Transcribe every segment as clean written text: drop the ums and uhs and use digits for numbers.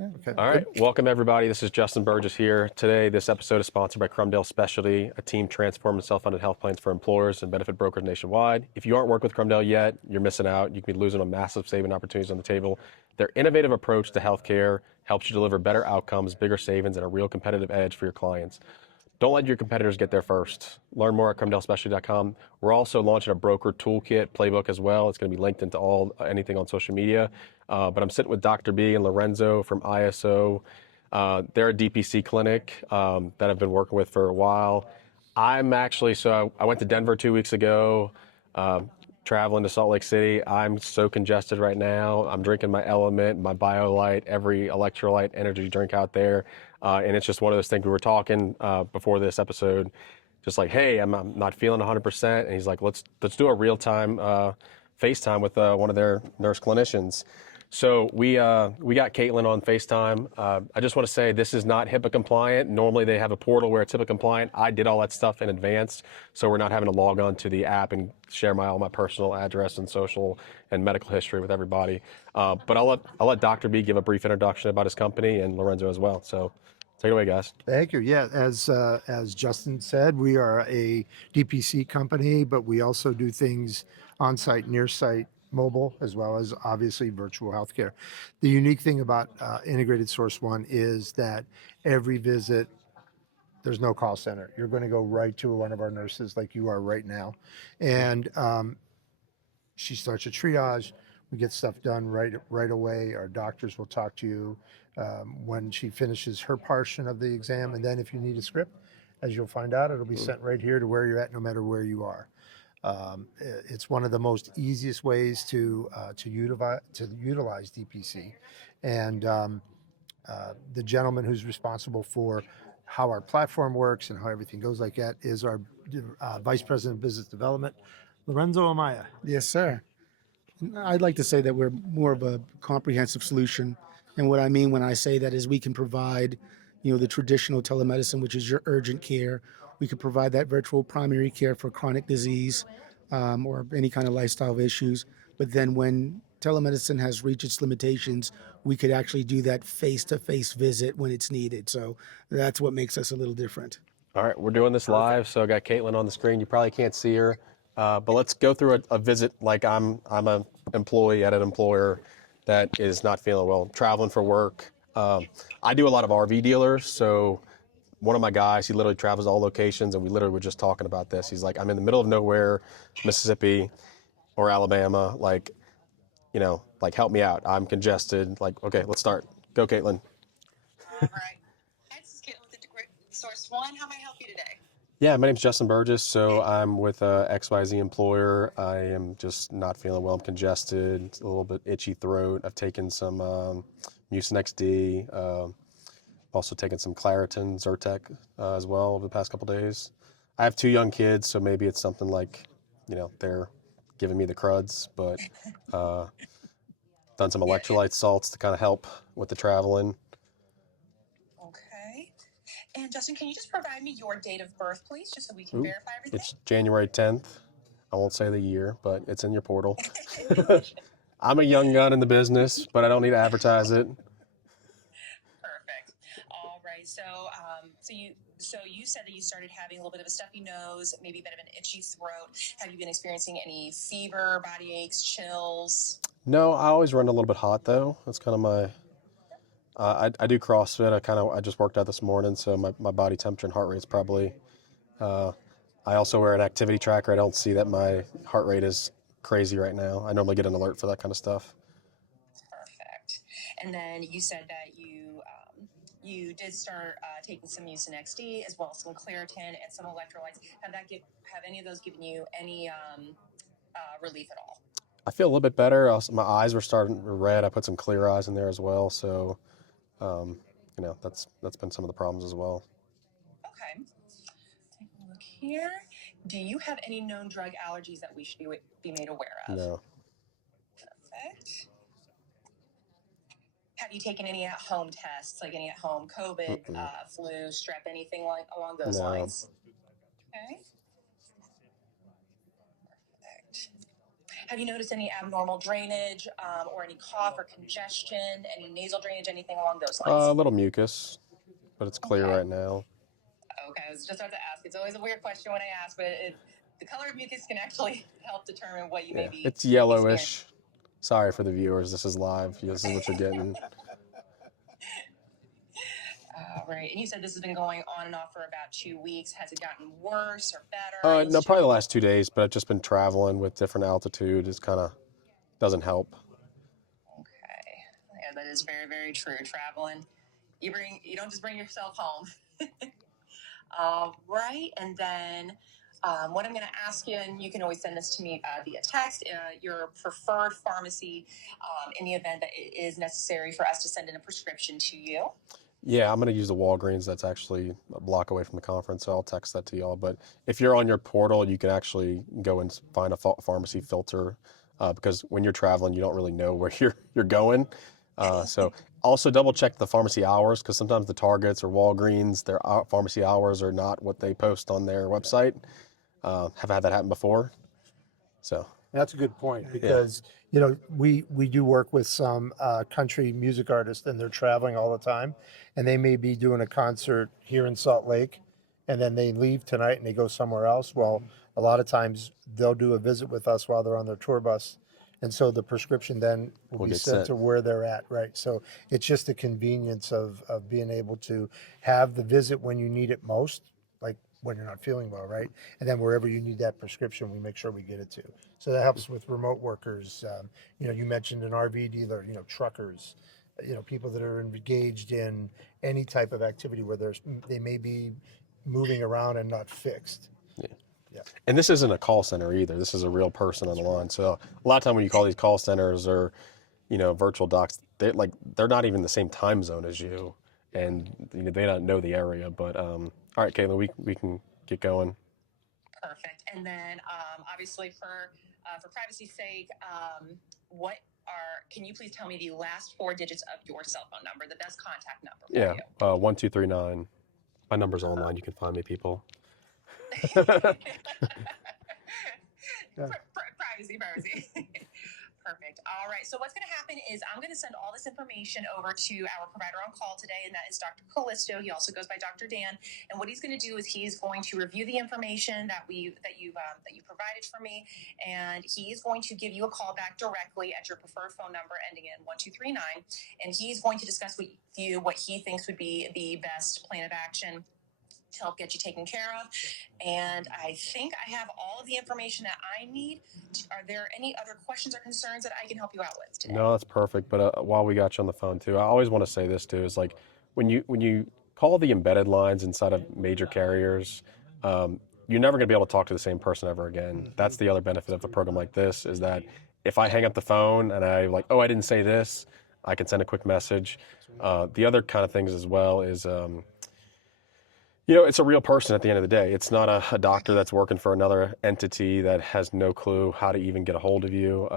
Okay. All right, welcome everybody. This is Justin Burgess here. Today, this episode is sponsored by Crumdale Specialty, a team transforming self-funded health plans for employers and benefit brokers nationwide. If you aren't working with Crumdale yet, you're missing out. You could be losing on massive saving opportunities on the table. Their innovative approach to healthcare helps you deliver better outcomes, bigger savings, and a real competitive edge for your clients. Don't let your competitors get there first. Learn more at crumdalespecialty.com. We're also launching a broker toolkit playbook as well. It's going to be linked into anything on social media. But I'm sitting with Dr. B and Lorenzo from ISO. They're a DPC clinic that I've been working with for a while. I went to Denver 2 weeks ago, traveling to Salt Lake City. I'm so congested right now. I'm drinking my Element, my BioLite, every electrolyte energy drink out there. And it's just one of those things we were talking before this episode, just like, hey, I'm not feeling 100%. And he's like, let's do a real-time FaceTime with one of their nurse clinicians. So we got Caitlin on FaceTime. I just want to say this is not HIPAA compliant. Normally they have a portal where it's HIPAA compliant. I did all that stuff in advance, so we're not having to log on to the app and share all my personal address and social and medical history with everybody. But I'll let Dr. B give a brief introduction about his company and Lorenzo as well. So take it away, guys. Thank you. Yeah, as Justin said, we are a DPC company, but we also do things on-site, near-site, mobile, as well as obviously virtual healthcare. The unique thing about Integrated Source One is that every visit, there's no call center. You're going to go right to one of our nurses, like you are right now, and she starts a triage. We get stuff done right away. Our doctors will talk to you when she finishes her portion of the exam, and then if you need a script, as you'll find out, it'll be sent right here to where you're at, no matter where you are. It's one of the most easiest ways to utilize DPC, and the gentleman who's responsible for how our platform works and how everything goes like that is our Vice President of Business Development, Lorenzo Amaya. Yes, sir. I'd like to say that we're more of a comprehensive solution. And what I mean when I say that is we can provide, the traditional telemedicine, which is your urgent care. We could provide that virtual primary care for chronic disease or any kind of lifestyle issues. But then when telemedicine has reached its limitations, we could actually do that face-to-face visit when it's needed. So that's what makes us a little different. All right, we're doing this live, so I got Caitlin on the screen. You probably can't see her, but let's go through a visit like I'm an employee at an employer that is not feeling well, traveling for work. I do a lot of RV dealers, so one of my guys, he literally travels all locations, and we literally were just talking about this. He's like, I'm in the middle of nowhere, Mississippi or Alabama, like help me out. I'm congested. Like, okay, let's start. Go, Caitlin. All right. This is Caitlin with Integrated Source One. How may I help you today? Yeah, my name's Justin Burgess. So I'm with a XYZ employer. I am just not feeling well. I'm congested, a little bit itchy throat. I've taken some Mucinex D, also taken some Claritin, Zyrtec as well over the past couple days. I have 2 young kids, so maybe it's something like, they're giving me the cruds, but done some electrolyte salts to kind of help with the traveling. Okay. And Justin, can you just provide me your date of birth, please, just so we can verify everything? It's January 10th. I won't say the year, but it's in your portal. I'm a young gun in the business, but I don't need to advertise it. Perfect. All right. So you said that you started having a little bit of a stuffy nose, maybe a bit of an itchy throat. Have you been experiencing any fever, body aches, chills? No, I always run a little bit hot though. That's kind of my. I do CrossFit. I just worked out this morning, so my body temperature and heart rate is probably. I also wear an activity tracker. I don't see that my heart rate is crazy right now. I normally get an alert for that kind of stuff. Perfect. And then you said that you did start taking some Mucinex D as well as some Claritin and some electrolytes. Have any of those given you any relief at all? I feel a little bit better. My eyes were starting red. I put some Clear Eyes in there as well. So, that's been some of the problems as well. Okay. Take a look here. Do you have any known drug allergies that we should be made aware of? No. Perfect. Have you taken any at-home tests, like any at-home COVID, flu, strep, anything along those lines? Okay. Perfect. Have you noticed any abnormal drainage or any cough or congestion, any nasal drainage, anything along those lines? A little mucus, but it's clear Okay. right now. Okay, I was just about to ask. It's always a weird question when I ask, but the color of mucus can actually help determine what you may be. It's yellowish. Sorry for the viewers. This is live. This is what you're getting. Right, and you said this has been going on and off for about 2 weeks. Has it gotten worse or better? No, probably the last 2 days, but I've just been traveling with different altitude. It's kind of doesn't help. Okay, yeah, that is very, very true. Traveling, you don't just bring yourself home. Right, and then what I'm going to ask you, and you can always send this to me via text, your preferred pharmacy in the event that it is necessary for us to send in a prescription to you. Yeah, I'm going to use the Walgreens. That's actually a block away from the conference, so I'll text that to y'all. But if you're on your portal, you can actually go and find a pharmacy filter because when you're traveling, you don't really know where you're going. So also double check the pharmacy hours because sometimes the Targets or Walgreens, their pharmacy hours are not what they post on their website. Have had that happen before. So That's a good point because we do work with some country music artists and they're traveling all the time, and they may be doing a concert here in Salt Lake, and then they leave tonight and they go somewhere else. Well, a lot of times they'll do a visit with us while they're on their tour bus, and so the prescription then will be get sent sent. to where they're at, right? So it's just the convenience of being able to have the visit when you need it most, like when you're not feeling well, right? And then wherever you need that prescription, we make sure we get it to. So that helps with remote workers. You mentioned an RV dealer, truckers, people that are engaged in any type of activity where they may be moving around and not fixed. Yeah. And this isn't a call center either. This is a real person on the line. So a lot of time when you call these call centers or, virtual docs, they're not even the same time zone as you, and they don't know the area. But all right, Caitlin, we can get going. Perfect. And then obviously for privacy's sake, can you please tell me the last 4 digits of your cell phone number, the best contact number for you? 1239. My number's online. You can find me, people. Privacy. Perfect. All right. So what's going to happen is I'm going to send all this information over to our provider on call today, and that is Dr. Callisto. He also goes by Dr. Dan. And what he's going to do is he's going to review the information that you provided for me, and he's going to give you a call back directly at your preferred phone number ending in 1239, and he's going to discuss with you what he thinks would be the best plan of action to help get you taken care of. And I think I have all of the information that I need. Are there any other questions or concerns that I can help you out with today? No, that's perfect. But while we got you on the phone too, I always want to say this too, is like when you call the embedded lines inside of major carriers, you're never going to be able to talk to the same person ever again. That's the other benefit of a program like this is that if I hang up the phone and I I didn't say this, I can send a quick message. The other kind of things as well is it's a real person at the end of the day. It's not a doctor that's working for another entity that has no clue how to even get a hold of you.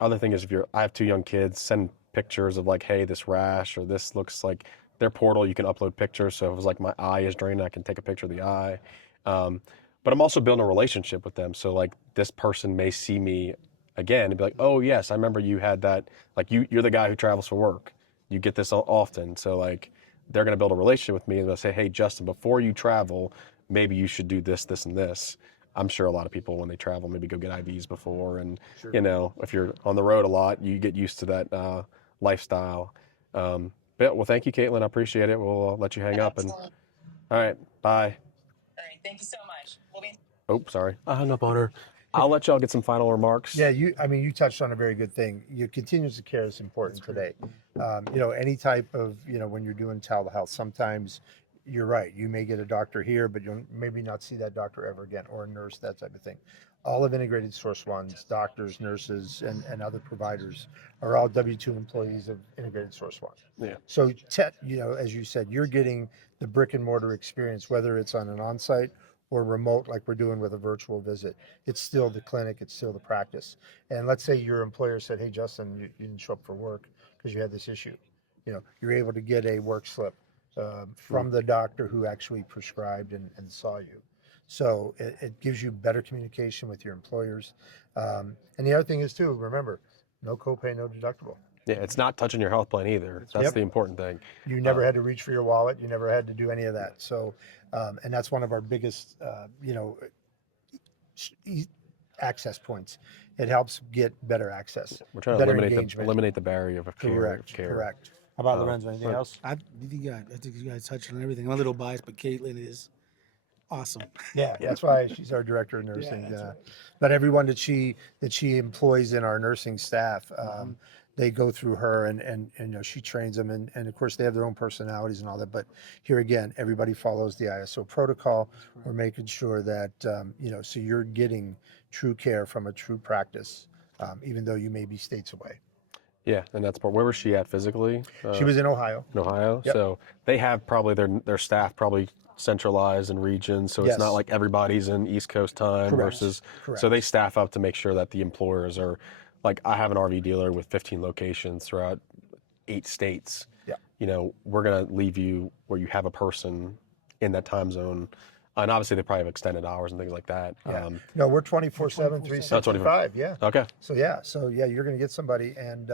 Other thing is I have 2 young kids, send pictures of hey, this rash or this looks like their portal. You can upload pictures. So if it was my eye is draining, I can take a picture of the eye. But I'm also building a relationship with them. So this person may see me again and be like, oh yes, I remember you had that. You're the guy who travels for work. You get this often. So they're going to build a relationship with me and they'll say, hey, Justin, before you travel, maybe you should do this, this, and this. I'm sure a lot of people when they travel maybe go get IVs before. And, if you're on the road a lot, you get used to that lifestyle. Well, thank you, Caitlin. I appreciate it. We'll let you hang up. And all right, bye. All right. Thank you so much. Oh, sorry. I hung up on her. I'll let y'all get some final remarks. Yeah, you touched on a very good thing. Your continuous care is important today. Any type of, when you're doing telehealth, sometimes you're right. You may get a doctor here, but you'll maybe not see that doctor ever again, or a nurse, that type of thing. All of Integrated Source One's doctors, nurses, and other providers are all W-2 employees of Integrated Source One. Yeah. So, as you said, you're getting the brick and mortar experience, whether it's on an on-site or remote like we're doing with a virtual visit. It's still the clinic, it's still the practice. And let's say your employer said, hey, Justin, you didn't show up for work because you had this issue. You're able to get a work slip from the doctor who actually prescribed and saw you. So it gives you better communication with your employers. And the other thing is too, remember, no copay, no deductible. Yeah, it's not touching your health plan either. That's Yep. the important thing. You never had to reach for your wallet. You never had to do any of that. So, and that's one of our biggest, access points. It helps get better access, We're trying to better eliminate engagement. the barrier of Correct. care. Correct. How about Lorenzo? Anything else? I think you guys touched on everything. I'm a little biased, but Caitlin is awesome. Yeah, that's why she's our director of nursing. that's But everyone that she employs in our nursing staff, they go through her, and she trains them, and of course they have their own personalities and all that. But here again, everybody follows the ISO protocol. We're making sure that so you're getting true care from a true practice, even though you may be states away. Yeah, and that's part. Where was she at physically? She was in Ohio. In Ohio. Yep. So they have probably their staff probably centralized in regions, so it's Yes. not like everybody's in East Coast time Correct. versus. Correct. So they staff up to make sure that the employers are, like I have an RV dealer with 15 locations throughout 8 states. Yeah. We're gonna leave you where you have a person in that time zone. And obviously they probably have extended hours and things like that. Yeah. No, we're 24/7, 365. Yeah. Okay. So you're going to get somebody, and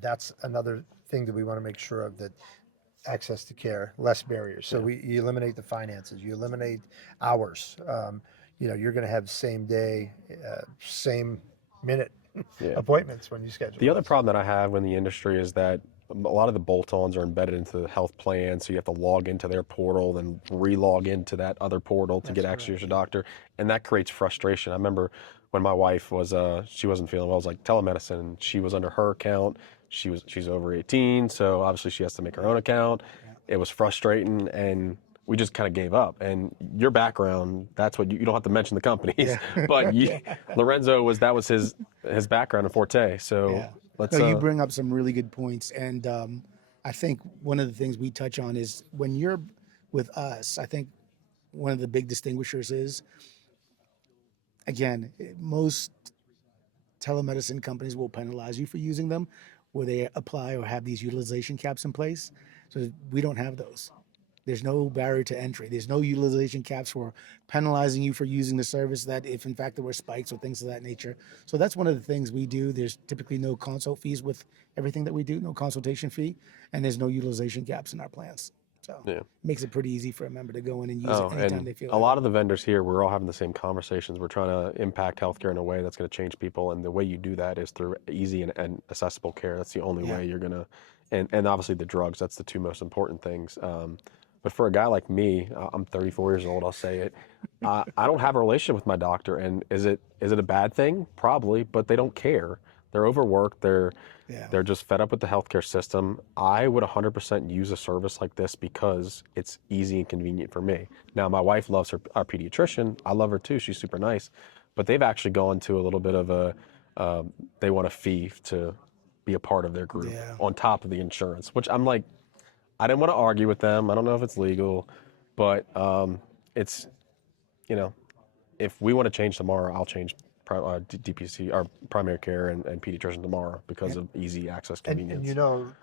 that's another thing that we want to make sure of, that access to care, less barriers. So you eliminate the finances, you eliminate hours. You're going to have same day, same minute appointments when you schedule. The other problem that I have in the industry is that a lot of the bolt-ons are embedded into the health plan, so you have to log into their portal, then re-log into that other portal to get access to your doctor, and that creates frustration. I remember when my wife was she wasn't feeling well, it was like telemedicine. She was under her account. She's over 18, so obviously she has to make her own account. It was frustrating, and we just kind of gave up. And your background, that's what you don't have to mention the companies, but Lorenzo that was his background and forte. So let's. No, you bring up some really good points, and I think one of the things we touch on is when you're with us. I think one of the big distinguishers is, again, most telemedicine companies will penalize you for using them, where they apply or have these utilization caps in place. So we don't have those. There's no barrier to entry. There's no utilization caps for penalizing you for using the service, that if in fact there were spikes or things of that nature. So that's one of the things we do. There's typically no consult fees with everything that we do, no consultation fee, and there's no utilization caps in our plans. So it makes it pretty easy for a member to go in and use it anytime they feel a lot of the vendors here, we're all having the same conversations. We're trying to impact healthcare in a way that's going to change people, and the way you do that is through easy and accessible care. That's the only way you're going to, and obviously the drugs, that's the 2 most important things. But for a guy like me, I'm 34 years old, I'll say it, I don't have a relationship with my doctor. And is it a bad thing? Probably, but they don't care. They're overworked. They're just fed up with the healthcare system. I would 100% use a service like this because it's easy and convenient for me. Now, my wife loves our pediatrician. I love her too. She's super nice. But they've actually gone to a little bit of they want a fee to be a part of their group on top of the insurance, which I'm like, I didn't want to argue with them. I don't know if it's legal, but it's, if we want to change tomorrow, I'll change DPC, our primary care and pediatrician tomorrow because of easy access convenience. And our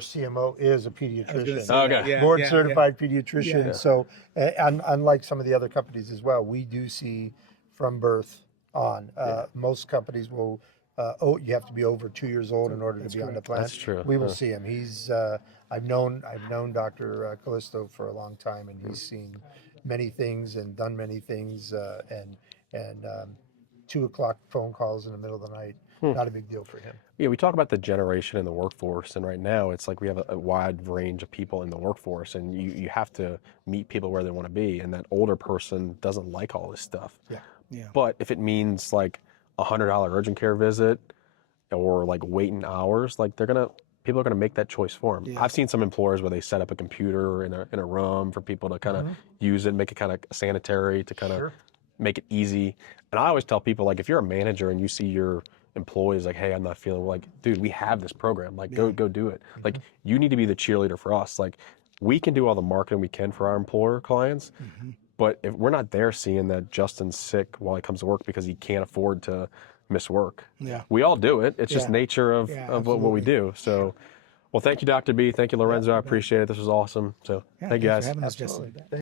CMO is a pediatrician. Okay. Board certified pediatrician. So unlike some of the other companies as well, we do see from birth on. Most companies will, you have to be over 2 years old in order to be on the plan. That's true. We will see him. He's, I've known Dr. Callisto for a long time, and he's seen many things and done many things, and 2 o'clock phone calls in the middle of the night, not a big deal for him. Yeah, we talk about the generation in the workforce, and right now it's like we have a wide range of people in the workforce, and you have to meet people where they want to be, and that older person doesn't like all this stuff. Yeah. But if it means like $100 urgent care visit or like waiting hours, like people are gonna make that choice for them. I've seen some employers where they set up a computer in a room for people to kind of use it, make it kind of sanitary to kind of make it easy. And I always tell people, like, if you're a manager and you see your employees like, hey, I'm not feeling, like, dude, we have this program, like go do it. Like, you need to be the cheerleader for us. Like, we can do all the marketing we can for our employer clients, but if we're not there seeing that Justin's sick while he comes to work because he can't afford to miss work. We all do it. It's just nature of what we do. So, well, thank you, Dr. B. Thank you, Lorenzo. I appreciate it. This was awesome. So thank you guys. For having us, Justin.